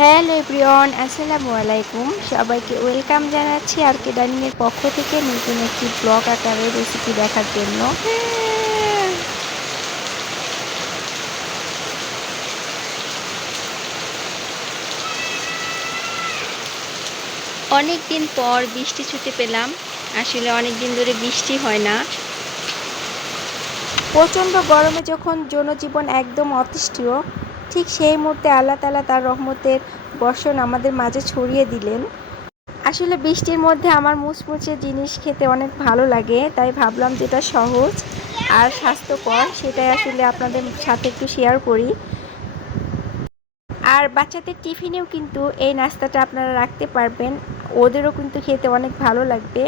Hello everyone আসসালামু আলাইকুম। সবাইকে ওয়েলকাম জানাচ্ছি আর কেডানিংয়ের পক্ষ থেকে নতুন একটি ব্লগ আকারে রেসিপি দেখার জন্য। অনেক দিন পর বৃষ্টি ছুটে পেলাম। আসলে অনেক দিন ধরে বৃষ্টি হয় না। প্রচণ্ড গরমে যখন জনজীবন একদম অতিষ্ঠীয় ঠিক সেই মুহূর্তে আল্লাহ তালা তার রহমতের বর্ষণ আমাদের মাঝে ছড়িয়ে দিলেন। আসলে বৃষ্টির মধ্যে আমার মুচমুচে জিনিস খেতে অনেক ভালো লাগে, তাই ভাবলাম যেটা সহজ আর স্বাস্থ্যকর সেটাই আসলে আপনাদের সাথে একটু শেয়ার করি। আর বাচ্চাদের টিফিনেও কিন্তু এই নাস্তাটা আপনারা রাখতে পারবেন, ওদেরও কিন্তু খেতে অনেক ভালো লাগবে।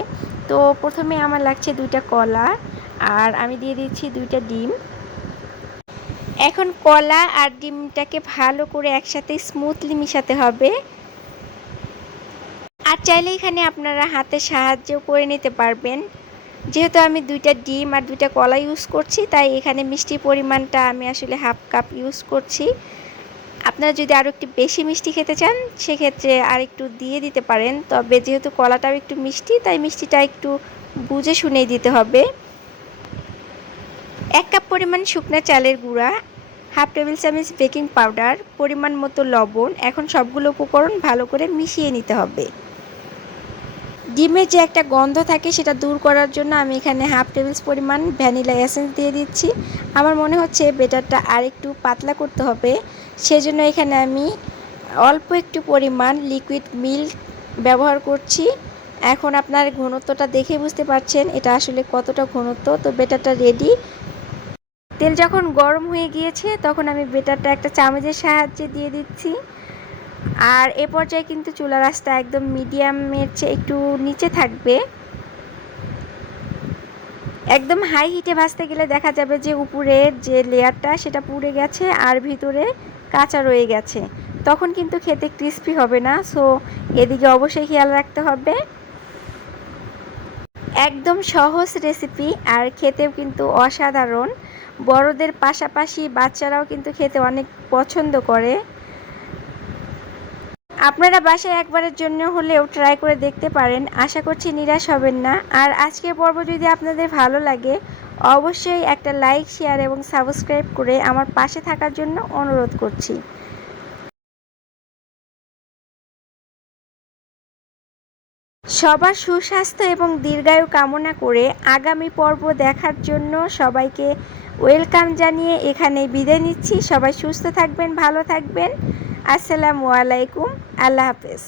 তো প্রথমে আমার লাগছে দুইটা কলা আর আমি দিয়ে দিচ্ছি দুইটা ডিম। এখন কলা আর ডিমটাকে ভালো করে একসাথে স্মুথলি মিশাতে হবে। আর চাইলে এখানে আপনারা হাতের সাহায্যও করে নিতে পারবেন। যেহেতু আমি দুইটা ডিম আর দুইটা কলা ইউজ করছি, তাই এখানে মিষ্টির পরিমাণটা আমি আসলে হাফ কাপ ইউজ করছি। আপনারা যদি আরও একটু বেশি মিষ্টি খেতে চান, সেক্ষেত্রে আর একটু দিয়ে দিতে পারেন। তবে যেহেতু কলাটাও একটু মিষ্টি, তাই মিষ্টিটা একটু বুঝে শুনেই দিতে হবে। এক কাপ পরিমাণ শুকনো চালের গুঁড়া হাফ টেবিল চামচ বেকিং পাউডার, পরিমাণ মতো লবণ, এখন সবগুলো উপকরণ ভালো করে মিশিয়ে নিতে হবে। ডিমের যে একটা গন্ধ থাকে সেটা দূর করার জন্য আমি এখানে হাফ টেবিল পরিমাণ ভ্যানিলা এসেন্স দিয়ে দিচ্ছি। আমার মনে হচ্ছে বেটারটা আর একটু পাতলা করতে হবে। সেজন্য এখানে আমি অল্প একটু পরিমাণ লিকুইড মিল্ক ব্যবহার করছি। এখন আপনার ঘনত্বটা দেখে বুঝতে পারছেন এটা আসলে কতটা ঘনত্ব। তো বেটারটা রেডি। তেল যখন গরম হয়ে গিয়েছে, তখন আমি বেটারটা একটা চামচের সাহায্যে দিয়ে দিচ্ছি। আর এ পর্যায়ে কিন্তু চুলা রাস্তা একদম মিডিয়ামের চেয়ে একটু নিচে থাকবে। একদম হাই হিটে ভাজতে গেলে দেখা যাবে যে উপরের যে লেয়ারটা, সেটা পুড়ে গেছে আর ভিতরে কাঁচা রয়ে গেছে। তখন কিন্তু খেতে ক্রিস্পি হবে না। সো এদিকে অবশ্যই খেয়াল রাখতে হবে। একদম সহজ রেসিপি আর খেতেও কিন্তু অসাধারণ। বড়দের পাশাপাশি বাচ্চারাও কিন্তু খেতে অনেক পছন্দ করে। আপনারা বাসায় একবারের জন্য হলেও ট্রাই করে দেখতে পারেন। আশা করছি নিরাশ হবেন না। আর আজকের পর্ব যদি আপনাদের ভালো লাগে, অবশ্যই একটা লাইক শেয়ার এবং সাবস্ক্রাইব করে আমার পাশে থাকার জন্য অনুরোধ করছি। সবার সুস্বাস্থ্য এবং দীর্ঘায়ু কামনা করে আগামী পর্ব দেখার জন্য সবাইকে ওয়েলকাম জানিয়ে এখানে বিদায় নিচ্ছি। সবাই সুস্থ থাকবেন, ভালো থাকবেন। আসসালামু আলাইকুম। আল্লাহ হাফেজ।